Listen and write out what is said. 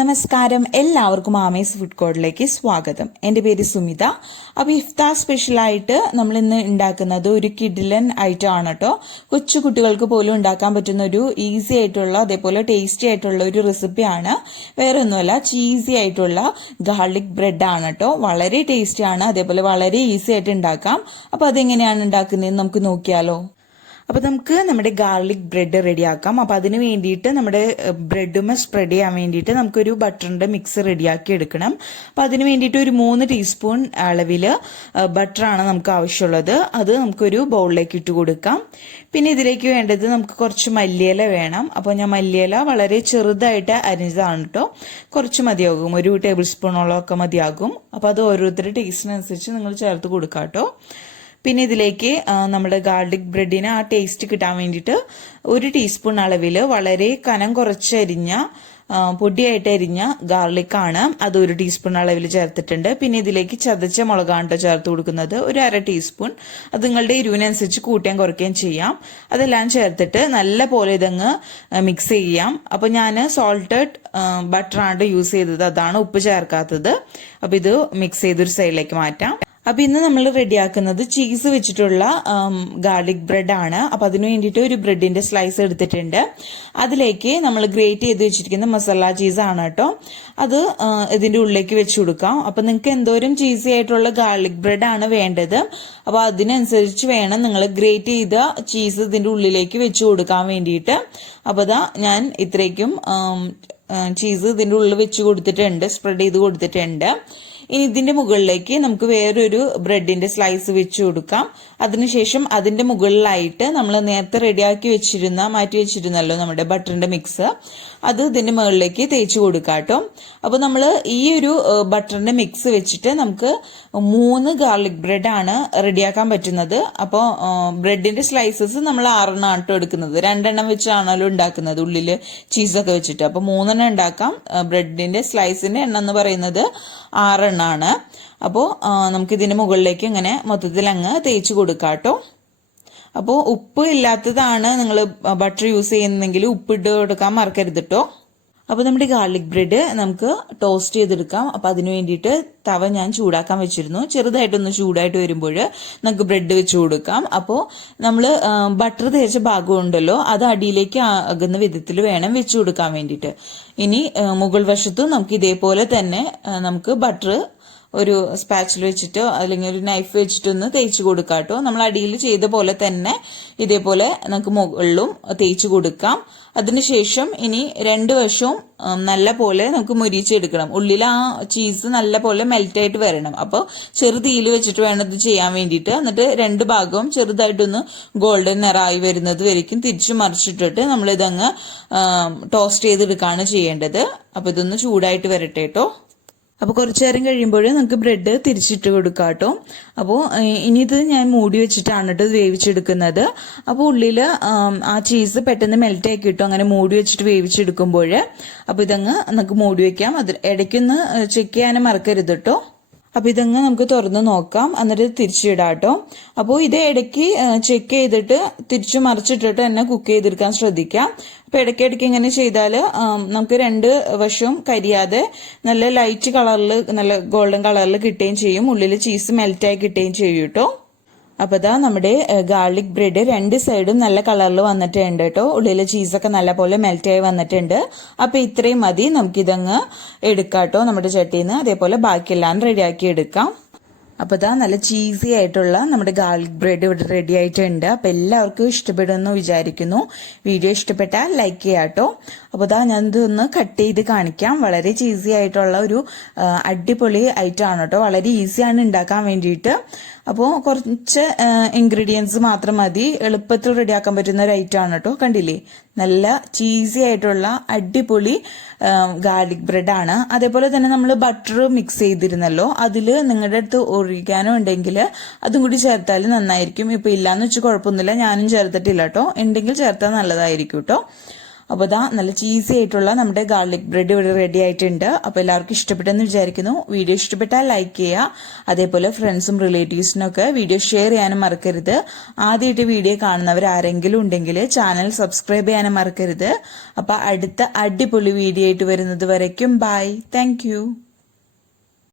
നമസ്കാരം, എല്ലാവർക്കും ആമീസ് ഫുഡ് കോർട്ടിലേക്ക് സ്വാഗതം. എൻ്റെ പേര് സുമിത. അപ്പോൾ ഇഫ്താർ സ്പെഷ്യലായിട്ട് നമ്മൾ ഇന്ന് ഉണ്ടാക്കുന്നത് ഒരു കിഡിലൻ ഐറ്റം ആണ് കേട്ടോ. കൊച്ചു കുട്ടികൾക്ക് പോലും ഉണ്ടാക്കാൻ പറ്റുന്ന ഒരു ഈസി ആയിട്ടുള്ള അതേപോലെ ടേസ്റ്റി ആയിട്ടുള്ള ഒരു റെസിപ്പിയാണ്. വേറെ ഒന്നുമല്ല, ചീസി ആയിട്ടുള്ള ഗാർലിക് ബ്രെഡ് ആണ് കേട്ടോ. വളരെ ടേസ്റ്റി ആണ്, അതേപോലെ വളരെ ഈസി ആയിട്ട് ഉണ്ടാക്കാം. അപ്പോൾ അതെങ്ങനെയാണ് ഉണ്ടാക്കുന്നതെന്ന് നമുക്ക് നോക്കിയാലോ. അപ്പോൾ നമുക്ക് നമ്മുടെ ഗാർലിക് ബ്രെഡ് റെഡിയാക്കാം. അപ്പോൾ അതിന് വേണ്ടിയിട്ട് നമ്മുടെ ബ്രെഡുമേ സ്പ്രെഡ് ചെയ്യാൻ വേണ്ടിയിട്ട് നമുക്കൊരു ബട്ടറിൻ്റെ മിക്സ് റെഡിയാക്കി എടുക്കണം. അപ്പോൾ അതിന് വേണ്ടിയിട്ട് ഒരു 3 ടീസ്പൂൺ അളവിൽ ബട്ടറാണ് നമുക്ക് ആവശ്യമുള്ളത്. അത് നമുക്കൊരു ബൗളിലേക്ക് ഇട്ട് കൊടുക്കാം. പിന്നെ ഇതിലേക്ക് വേണ്ടത് നമുക്ക് കുറച്ച് മല്ലിയില വേണം. അപ്പോൾ ഞാൻ മല്ലിയില വളരെ ചെറുതായിട്ട് അരിഞ്ഞതാണ് കേട്ടോ. കുറച്ച് മതിയാകും, ഒരു ടേബിൾ സ്പൂണോളം ഒക്കെ മതിയാകും. അപ്പോൾ അത് ഓരോരുത്തരുടെ ടേസ്റ്റിനനുസരിച്ച് നിങ്ങൾ ചേർത്ത് കൊടുക്കാം കേട്ടോ. പിന്നെ ഇതിലേക്ക് നമ്മുടെ ഗാർലിക് ബ്രെഡിന് ആ ടേസ്റ്റ് കിട്ടാൻ വേണ്ടിയിട്ട് 1 ടീസ്പൂൺ അളവിൽ വളരെ കനം കുറച്ചരിഞ്ഞ പൊടിയായിട്ട് അരിഞ്ഞ ഗാർലിക്കാണ്, അത് 1 ടീസ്പൂൺ അളവിൽ ചേർത്തിട്ടുണ്ട്. പിന്നെ ഇതിലേക്ക് ചതച്ച മുളകാണ് ചേർത്ത് കൊടുക്കുന്നത്, ഒരു 1/2 ടീസ്പൂൺ. അത് നിങ്ങളുടെ എരിവിനനുസരിച്ച് കൂട്ടുകയും കുറയ്ക്കുകയും ചെയ്യാം. അതെല്ലാം ചേർത്തിട്ട് നല്ല പോലെ ഇതങ്ങ് മിക്സ് ചെയ്യാം. അപ്പോൾ ഞാൻ സോൾട്ടഡ് ബട്ടറാണ് യൂസ് ചെയ്തത്, അതാണ് ഉപ്പ് ചേർക്കാത്തത്. അപ്പോൾ ഇത് മിക്സ് ചെയ്തൊരു സൈഡിലേക്ക് മാറ്റാം. അപ്പോൾ ഇന്ന് നമ്മൾ റെഡിയാക്കുന്നത് ചീസ് വെച്ചിട്ടുള്ള ഗാർലിക് ബ്രെഡ് ആണ്. അപ്പോൾ അതിന് വേണ്ടിയിട്ട് ഒരു ബ്രെഡിന്റെ സ്ലൈസ് എടുത്തിട്ടുണ്ട്. അതിലേക്ക് നമ്മൾ ഗ്രേറ്റ് ചെയ്ത് വെച്ചിരിക്കുന്ന മസാല ചീസാണ് കേട്ടോ. അത് ഇതിന്റെ ഉള്ളിലേക്ക് വെച്ച് കൊടുക്കാം. അപ്പോൾ നിങ്ങൾക്ക് എന്തോരം ചീസി ആയിട്ടുള്ള ഗാർലിക് ബ്രെഡ് ആണ് വേണ്ടത്, അപ്പോൾ അതിനനുസരിച്ച് വേണം നിങ്ങൾ ഗ്രേറ്റ് ചെയ്ത ചീസ് ഇതിന്റെ ഉള്ളിലേക്ക് വെച്ച് കൊടുക്കാൻ വേണ്ടിയിട്ട്. അപ്പോൾ ഞാൻ ഇത്രയ്ക്കും ചീസ് ഇതിന്റെ ഉള്ളിൽ വെച്ച് കൊടുത്തിട്ടുണ്ട്, സ്പ്രെഡ് ചെയ്ത് കൊടുത്തിട്ടുണ്ട്. ഇനി ഇതിന്റെ മുകളിലേക്ക് നമുക്ക് വേറൊരു ബ്രെഡിന്റെ സ്ലൈസ് വെച്ച് കൊടുക്കാം. അതിനുശേഷം അതിന്റെ മുകളിലായിട്ട് നമ്മൾ നേരത്തെ റെഡിയാക്കി മാറ്റി വെച്ചിരുന്നല്ലോ നമ്മുടെ ബട്ടറിന്റെ മിക്സ്, അത് ഇതിന്റെ മുകളിലേക്ക് തേച്ച് കൊടുക്കാം കേട്ടോ. അപ്പോൾ നമ്മൾ ഈ ഒരു ബട്ടറിന്റെ മിക്സ് വെച്ചിട്ട് നമുക്ക് 3 ഗാർലിക് ബ്രെഡ് ആണ് റെഡിയാക്കാൻ പറ്റുന്നത്. അപ്പോൾ ബ്രെഡിന്റെ സ്ലൈസസ് നമ്മൾ 6 ആണ് കേട്ടോ എടുക്കുന്നത്. 2 എണ്ണം വെച്ചാണല്ലോ ഉണ്ടാക്കുന്നത് ഉള്ളില് ചീസൊക്കെ വെച്ചിട്ട്. അപ്പോൾ 3 എണ്ണം ഉണ്ടാക്കാം. ബ്രെഡിന്റെ സ്ലൈസിന്റെ എണ്ണം എന്ന് പറയുന്നത് 6 എണ്ണമാണ്. അപ്പോൾ നമുക്ക് ഇതിന്റെ മുകളിലേക്ക് ഇങ്ങനെ മൊത്തത്തിൽ അങ്ങ് തേച്ച് കൊടുക്കാം കേട്ടോ. അപ്പോൾ ഉപ്പ് ഇല്ലാത്തതാണ് നിങ്ങൾ ബട്ടർ യൂസ് ചെയ്യുന്നെങ്കിൽ ഉപ്പിട്ട് കൊടുക്കാൻ മറക്കരുത് കേട്ടോ. അപ്പോൾ നമ്മുടെ ഗാർലിക് ബ്രെഡ് നമുക്ക് ടോസ്റ്റ് ചെയ്തെടുക്കാം. അപ്പോൾ അതിന് വേണ്ടിയിട്ട് തവ ഞാൻ ചൂടാക്കാൻ വെച്ചിരുന്നു. ചെറുതായിട്ടൊന്ന് ചൂടായിട്ട് വരുമ്പോൾ നമുക്ക് ബ്രെഡ് വെച്ച് കൊടുക്കാം. അപ്പോൾ നമ്മൾ ബട്ടർ തേച്ച ഭാഗം ഉണ്ടല്ലോ, അത് അടിയിലേക്ക് ആകുന്ന വിധത്തിൽ വേണം വെച്ച് കൊടുക്കാൻ വേണ്ടിയിട്ട്. ഇനി മുകൾ വശത്ത് നമുക്ക് ഇതേപോലെ തന്നെ നമുക്ക് ബട്ടർ ഒരു സ്പാച്ചിൽ വെച്ചിട്ടോ അല്ലെങ്കിൽ ഒരു നൈഫ് വെച്ചിട്ടൊന്ന് തേച്ച് കൊടുക്കാം കേട്ടോ. നമ്മൾ അടിയിൽ ചെയ്ത പോലെ തന്നെ ഇതേപോലെ നമുക്ക് മുകളിലും തേച്ച് കൊടുക്കാം. അതിനുശേഷം ഇനി 2 വശവും നല്ല പോലെ നമുക്ക് മുരിച്ചെടുക്കണം. ഉള്ളിൽ ആ ചീസ് നല്ല പോലെ മെൽറ്റായിട്ട് വരണം. അപ്പോൾ ചെറുതീയിൽ വെച്ചിട്ട് വേണം ഇത് ചെയ്യാൻ വേണ്ടിയിട്ട്. എന്നിട്ട് 2 ഭാഗവും ചെറുതായിട്ടൊന്ന് ഗോൾഡൻ നിറായി വരുന്നത് വരയ്ക്കും തിരിച്ചു മറിച്ചിട്ടിട്ട് നമ്മളിതങ്ങ് ടോസ്റ്റ് ചെയ്തെടുക്കുകയാണ് ചെയ്യേണ്ടത്. അപ്പോൾ ഇതൊന്ന് ചൂടായിട്ട് വരട്ടെ കേട്ടോ. അപ്പോൾ കുറച്ചു നേരം കഴിയുമ്പോൾ നമുക്ക് ബ്രെഡ് തിരിച്ചിട്ട് കൊടുക്കാം കേട്ടോ. അപ്പോൾ ഇനി ഇത് ഞാൻ മൂടി വെച്ചിട്ടാണ് കേട്ടോ വേവിച്ചെടുക്കുന്നത്. അപ്പോൾ ഉള്ളിൽ ആ ചീസ് പെട്ടെന്ന് മെൽറ്റ് ആക്കി കിട്ടും അങ്ങനെ മൂടി വെച്ചിട്ട് വേവിച്ചെടുക്കുമ്പോൾ. അപ്പോൾ ഇതങ്ങ് നമുക്ക് മൂടി വെക്കാം. അത് ഇടയ്ക്കൊന്ന് ചെക്ക് ചെയ്യാനും മറക്കരുത് കേട്ടോ. അപ്പോൾ ഇതങ്ങ് നമുക്ക് തുറന്ന് നോക്കാം, എന്നിട്ട് തിരിച്ചിടാം കേട്ടോ. അപ്പോൾ ഇത് ഇടയ്ക്ക് ചെക്ക് ചെയ്തിട്ട് തിരിച്ചു മറിച്ചിട്ടിട്ട് തന്നെ കുക്ക് ചെയ്തെടുക്കാൻ ശ്രദ്ധിക്കാം. അപ്പോൾ ഇടയ്ക്കിടയ്ക്ക് ഇങ്ങനെ ചെയ്താൽ നമുക്ക് 2 വശവും കരിയാതെ നല്ല ലൈറ്റ് കളറിൽ നല്ല ഗോൾഡൻ കളറിൽ കിട്ടുകയും ചെയ്യും. ഉള്ളിൽ ചീസ് മെൽറ്റായി കിട്ടുകയും ചെയ്യും കേട്ടോ. അപ്പോൾ ഇതാ നമ്മുടെ ഗാർലിക് ബ്രെഡ് 2 സൈഡും നല്ല കളറിൽ വന്നിട്ടുണ്ട് കേട്ടോ. ഉള്ളിലെ ചീസൊക്കെ നല്ല പോലെ മെൽറ്റായി വന്നിട്ടുണ്ട്. അപ്പോൾ ഇത്രയും മതി, നമുക്കിതങ്ങ് എടുക്കാം കേട്ടോ നമ്മുടെ ചട്ടിയിൽ നിന്ന്. അതേപോലെ ബാക്കിയെല്ലാം റെഡിയാക്കി എടുക്കാം. അപ്പോൾ ഇതാ നല്ല ചീസി ആയിട്ടുള്ള നമ്മുടെ ഗാർലിക് ബ്രെഡ് ഇവിടെ റെഡി ആയിട്ടുണ്ട്. അപ്പോൾ എല്ലാവർക്കും ഇഷ്ടപ്പെടുമെന്ന് വിചാരിക്കുന്നു. വീഡിയോ ഇഷ്ടപ്പെട്ടാൽ ലൈക്ക് ചെയ്യാം കേട്ടോ. അപ്പോൾ ഇതാ ഞാൻ ഇതൊന്ന് കട്ട് ചെയ്ത് കാണിക്കാം. വളരെ ചീസി ആയിട്ടുള്ള ഒരു അടിപൊളി ഐറ്റം ആണ് കേട്ടോ. വളരെ ഈസിയാണ് ഉണ്ടാക്കാൻ വേണ്ടിയിട്ട്. അപ്പോൾ കുറച്ച് ഇൻഗ്രീഡിയൻസ് മാത്രം മതി, എളുപ്പത്തിൽ റെഡിയാക്കാൻ പറ്റുന്ന ഒരു ഐറ്റം ആണ് കേട്ടോ. കണ്ടില്ലേ, നല്ല ചീസി ആയിട്ടുള്ള അടിപൊളി ഗാർലിക് ബ്രെഡ് ആണ്. അതേപോലെ തന്നെ നമ്മൾ ബട്ടർ മിക്സ് ചെയ്തിരുന്നല്ലോ, അതിൽ നിങ്ങളുടെ അടുത്ത് ഒറിഗാനോ ഉണ്ടെങ്കിൽ അതും കൂടി ചേർത്താൽ നന്നായിരിക്കും. ഇപ്പൊ ഇല്ലാന്ന് വെച്ച് കുഴപ്പമൊന്നുമില്ല, ഞാനും ചേർത്തിട്ടില്ല കേട്ടോ. ഉണ്ടെങ്കിൽ ചേർത്താൽ നല്ലതായിരിക്കും കേട്ടോ. അപ്പോൾ ഇതാ നല്ല ചീസി ആയിട്ടുള്ള നമ്മുടെ ഗാർലിക് ബ്രെഡ് ഇവിടെ റെഡി ആയിട്ടുണ്ട്. അപ്പോൾ എല്ലാവർക്കും ഇഷ്ടപ്പെട്ടെന്ന് വിചാരിക്കുന്നു. വീഡിയോ ഇഷ്ടപ്പെട്ടാൽ ലൈക്ക് ചെയ്യുക. അതേപോലെ ഫ്രണ്ട്സും റിലേറ്റീവ്സിനൊക്കെ വീഡിയോ ഷെയർ ചെയ്യാനും മറക്കരുത്. ആദ്യമായിട്ട് വീഡിയോ കാണുന്നവർ ആരെങ്കിലും ഉണ്ടെങ്കിൽ ചാനൽ സബ്സ്ക്രൈബ് ചെയ്യാനും മറക്കരുത്. അപ്പോൾ അടുത്ത അടിപൊളി വീഡിയോ ആയിട്ട് വരുന്നത് വരയ്ക്കും ബൈ. താങ്ക്